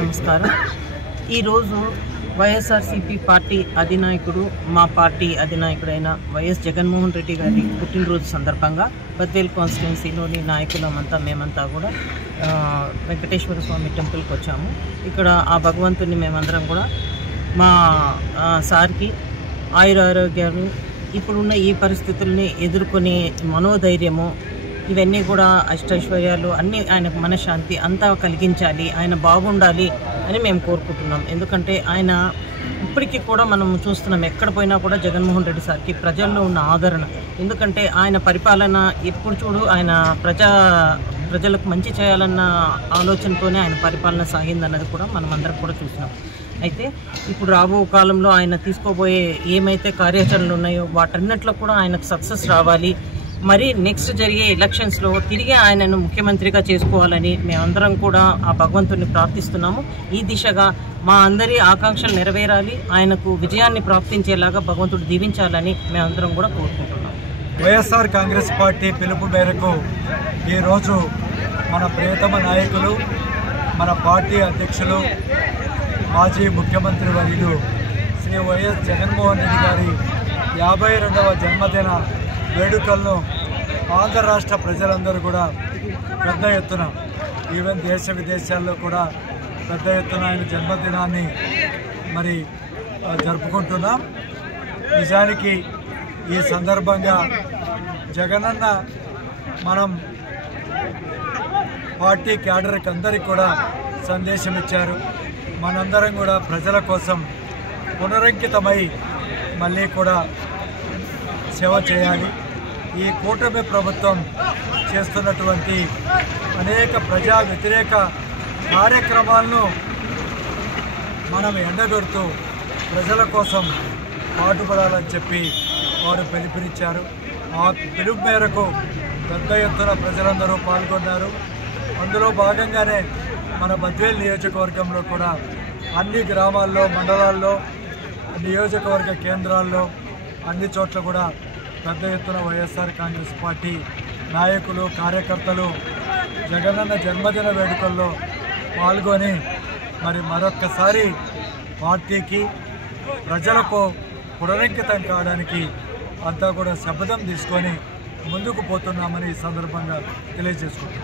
నమస్కారం. ఈరోజు వైఎస్ఆర్సీపీ పార్టీ అధినాయకుడు, మా పార్టీ అధినాయకుడైన వైఎస్ జగన్మోహన్ రెడ్డి గారి పుట్టినరోజు సందర్భంగా బద్వేల్ కాన్స్టిట్యున్సీలోని నాయకులమంతా మేమంతా కూడా వెంకటేశ్వర స్వామి టెంపుల్కి వచ్చాము. ఇక్కడ ఆ భగవంతుని మేమందరం కూడా మా సార్కి ఆయురారోగ్యాలు, ఇప్పుడున్న ఈ పరిస్థితుల్ని ఎదుర్కొనే మనోధైర్యము, ఇవన్నీ కూడా అష్టైశ్వర్యాలు అన్నీ ఆయనకు మనశ్శాంతి అంతా కలిగించాలి, ఆయన బాగుండాలి అని మేము కోరుకుంటున్నాం. ఎందుకంటే ఆయన ఇప్పటికీ కూడా మనం చూస్తున్నాం, ఎక్కడ పోయినా కూడా జగన్మోహన్ రెడ్డి సార్కి ప్రజల్లో ఉన్న ఆదరణ. ఎందుకంటే ఆయన పరిపాలన ఎప్పుడు చూడు ఆయన ప్రజలకు మంచి చేయాలన్న ఆలోచనతోనే ఆయన పరిపాలన సాగిందన్నది కూడా మనం అందరం కూడా చూసినాం. అయితే ఇప్పుడు రాబో కాలంలో ఆయన తీసుకోబోయే ఏమైతే కార్యాచరణలు ఉన్నాయో వాటన్నిటిలో కూడా ఆయనకు సక్సెస్ రావాలి. మరి నెక్స్ట్ జరిగే ఎలక్షన్స్లో తిరిగి ఆయనను ముఖ్యమంత్రిగా చేసుకోవాలని మేమందరం కూడా ఆ భగవంతుని ప్రార్థిస్తున్నాము. ఈ దిశగా మా అందరి ఆకాంక్షలు నెరవేరాలి, ఆయనకు విజయాన్ని ప్రాప్తించేలాగా భగవంతుడు దీవించాలని మేమందరం కూడా కోరుకుంటున్నాం. వైఎస్ఆర్ కాంగ్రెస్ పార్టీ పిలుపు మేరకు ఈరోజు మన ప్రియతమ నాయకులు, మన పార్టీ అధ్యక్షులు, మాజీ ముఖ్యమంత్రి వర్యులు శ్రీ వైఎస్ జగన్మోహన్ రెడ్డి గారి 52వ జన్మదిన వేడుకలను ఆంధ్ర రాష్ట్ర ప్రజలందరూ కూడా పెద్ద ఎత్తున, ఈవెన్ దేశ విదేశాల్లో కూడా పెద్ద ఎత్తున ఆయన జన్మదినాన్ని మరి జరుపుకుంటున్నాం. నిజానికి ఈ సందర్భంగా జగనన్న మనం పార్టీ క్యాడర్కి అందరికీ కూడా సందేశం ఇచ్చారు. మనందరం కూడా ప్రజల కోసం పునరంకితమై మళ్ళీ కూడా సేవ చేయాలి. ఈ కూటమి ప్రభుత్వం చేస్తున్నటువంటి అనేక ప్రజా వ్యతిరేక కార్యక్రమాలను మనం ఎండగొడుతూ ప్రజల కోసం పాటుపడాలని చెప్పి వారు పిలుపునిచ్చారు. ఆ పిలుపు మేరకు పెద్ద ఎత్తున ప్రజలందరూ పాల్గొన్నారు. అందులో భాగంగానే మన బద్వేల్ నియోజకవర్గంలో కూడా అన్ని గ్రామాల్లో, మండలాల్లో, నియోజకవర్గ కేంద్రాల్లో అన్ని చోట్ల కూడా పెద్ద ఎత్తున వైఎస్ఆర్ కాంగ్రెస్ పార్టీ నాయకులు, కార్యకర్తలు జగనన్న జన్మదిన వేడుకల్లో పాల్గొని మరి మరొక్కసారి పార్టీకి, ప్రజలకు పునరంకితం కావడానికి అంతా కూడా శపథం తీసుకొని ముందుకు పోతున్నామని ఈ సందర్భంగా తెలియజేసుకుంటున్నాం.